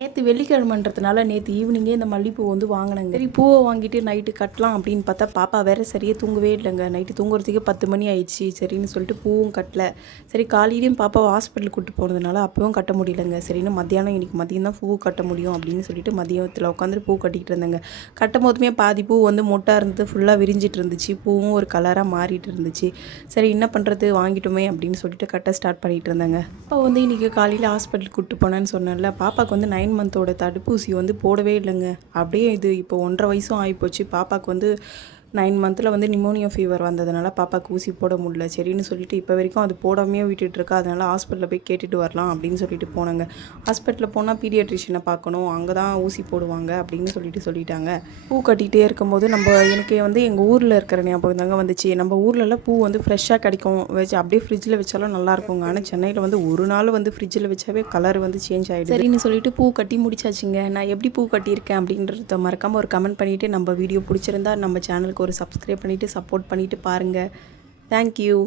நேற்று வெள்ளிக்கிழமைன்றதுனால நேற்று ஈவினிங்கே இந்த மல்லிகைப்பூ வந்து வாங்கினேங்க. சரி பூவை வாங்கிட்டு நைட்டு கட்டலாம் அப்படின்னு பார்த்தா பாப்பா வேறு சரியாக தூங்கவே இல்லைங்க. நைட்டு தூங்குறதுக்கே 10 மணி ஆயிடுச்சு. சரின்னு சொல்லிட்டு பூவும் கட்டல. சரி காலையிலையும் பாப்பாவை ஹாஸ்பிட்டலுக்கு கூப்பிட்டு போனதுனால அப்பவும் கட்ட முடியலங்க. சரின்னு மத்தியானம் இன்றைக்கி மதியம் தான் பூ கட்ட முடியும் அப்படின்னு சொல்லிட்டு மதியத்தில் உட்காந்துட்டு பூ கட்டிக்கிட்டு இருந்தேங்க. கட்டும் போதுமே பாதி பூ வந்து மொட்டாக இருந்தது, ஃபுல்லாக விரிஞ்சிட்டு இருந்துச்சு. பூவும் ஒரு கலராக மாறிட்டு இருந்துச்சு. சரி என்ன பண்ணுறது, வாங்கிட்டோமே அப்படின்னு சொல்லிட்டு கட்ட ஸ்டார்ட் பண்ணிகிட்டு இருந்தேங்க. அப்போ வந்து இன்றைக்கி காலையில் ஹாஸ்பிட்டலுக்கு கூப்பிட்டு போனேன்னு சொன்னேன்ல, பாப்பாவுக்கு வந்து 9 மந்தோட தடுப்பூசி வந்து போடவே இல்லைங்க. அப்படியே இது இப்போ 1.5 வயசும் ஆகிப்போச்சு. பாப்பாவுக்கு வந்து 9 மந்தில் வந்து நிமோனியா ஃபீவர் வந்ததுனால பாப்பாவுக்கு ஊசி போட முடியல. சரின்னு சொல்லிட்டு இப்போ வரைக்கும் அது போடாமையே விட்டுட்டுருக்கா. அதனால் ஹாஸ்பிட்டலில் போய் கேட்டுட்டு வரலாம் அப்படின்னு சொல்லிட்டு போனாங்க. ஹாஸ்பிட்டலில் போனால் பீடியாட்ரிஷனை பார்க்கணும், அங்கே தான் ஊசி போடுவாங்க அப்படின்னு சொல்லிட்டாங்க. பூ கட்டிகிட்டே இருக்கும்போது எனக்கு வந்து எங்கள் ஊரில் இருக்கிற ஞாபகம் தாங்க வந்துச்சு. நம்ம ஊர்லலாம் பூ வந்து ஃப்ரெஷ்ஷாக கிடைக்கும், வச்சு அப்படியே ஃப்ரிட்ஜில் வச்சாலும் நல்லாயிருக்குங்க. ஆனால் சென்னையில் வந்து ஒரு நாள் வந்து ஃப்ரிட்ஜில் வச்சாவே கலர் வந்து சேஞ்ச் ஆகிடுது. சரின்னு சொல்லிட்டு பூ கட்டி முடிச்சாச்சுங்க. நான் எப்படி பூ கட்டியிருக்கேன் அப்படின்றத மறக்காமல் ஒரு கமெண்ட் பண்ணிவிட்டு, நம்ம வீடியோ பிடிச்சிருந்தா நம்ம சேனலுக்கு ஒரு சப்ஸ்கிரைப் பண்ணிவிட்டு சப்போர்ட் பண்ணிவிட்டு பாருங்கள். தேங்க்யூ.